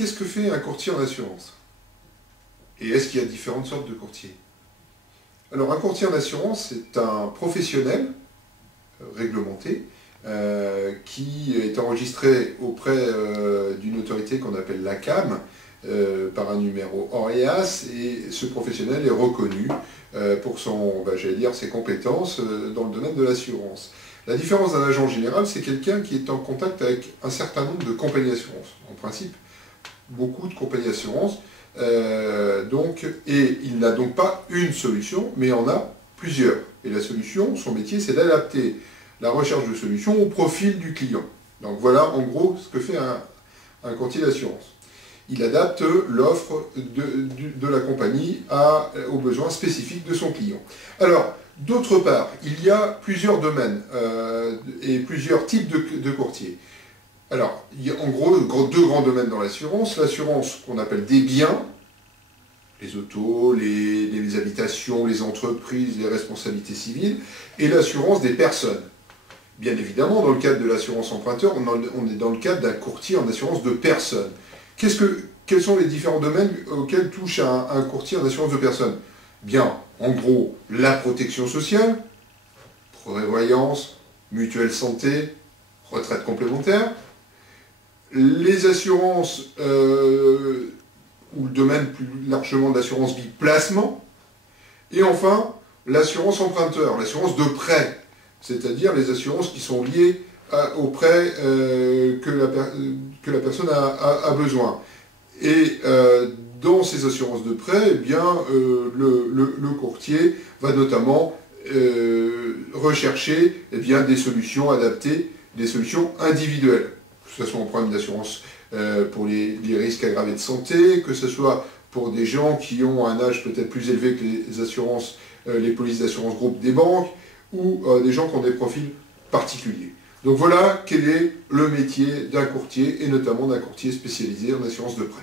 qu'est-ce que fait un courtier en assurance? Et est-ce qu'il y a différentes sortes de courtiers? Alors, un courtier en assurance, c'est un professionnel réglementé qui est enregistré auprès d'une autorité qu'on appelle l'ACAM par un numéro ORIAS, et ce professionnel est reconnu pour j'allais dire, ses compétences dans le domaine de l'assurance. La différence d'un agent général, c'est quelqu'un qui est en contact avec un certain nombre de compagnies d'assurance. En principe, beaucoup de compagnies d'assurance. Et il n'a donc pas une solution, mais en a plusieurs. Et la solution, son métier, c'est d'adapter la recherche de solutions au profil du client. Donc voilà en gros ce que fait un courtier d'assurance. Il adapte l'offre de la compagnie aux besoins spécifiques de son client. Alors, d'autre part, il y a plusieurs domaines et plusieurs types de courtiers. Alors, il y a en gros deux grands domaines dans l'assurance. L'assurance qu'on appelle des biens, les autos, les habitations, les entreprises, les responsabilités civiles, et l'assurance des personnes. Bien évidemment, dans le cadre de l'assurance emprunteur, on est dans le cadre d'un courtier en assurance de personnes. Quels sont les différents domaines auxquels touche un courtier en assurance de personnes? Bien, en gros, la protection sociale, prévoyance, mutuelle santé, retraite complémentaire, les assurances, ou le domaine plus largement de l'assurance vie placement, et enfin l'assurance emprunteur, l'assurance de prêt, c'est-à-dire les assurances qui sont liées au prêt que la personne a besoin. Et dans ces assurances de prêt, eh bien, le courtier va notamment rechercher des solutions adaptées, des solutions individuelles, que ce soit en problème d'assurance pour les risques aggravés de santé, que ce soit pour des gens qui ont un âge peut-être plus élevé que les polices d'assurance groupe des banques, ou des gens qui ont des profils particuliers. Donc voilà quel est le métier d'un courtier, et notamment d'un courtier spécialisé en assurance de prêt.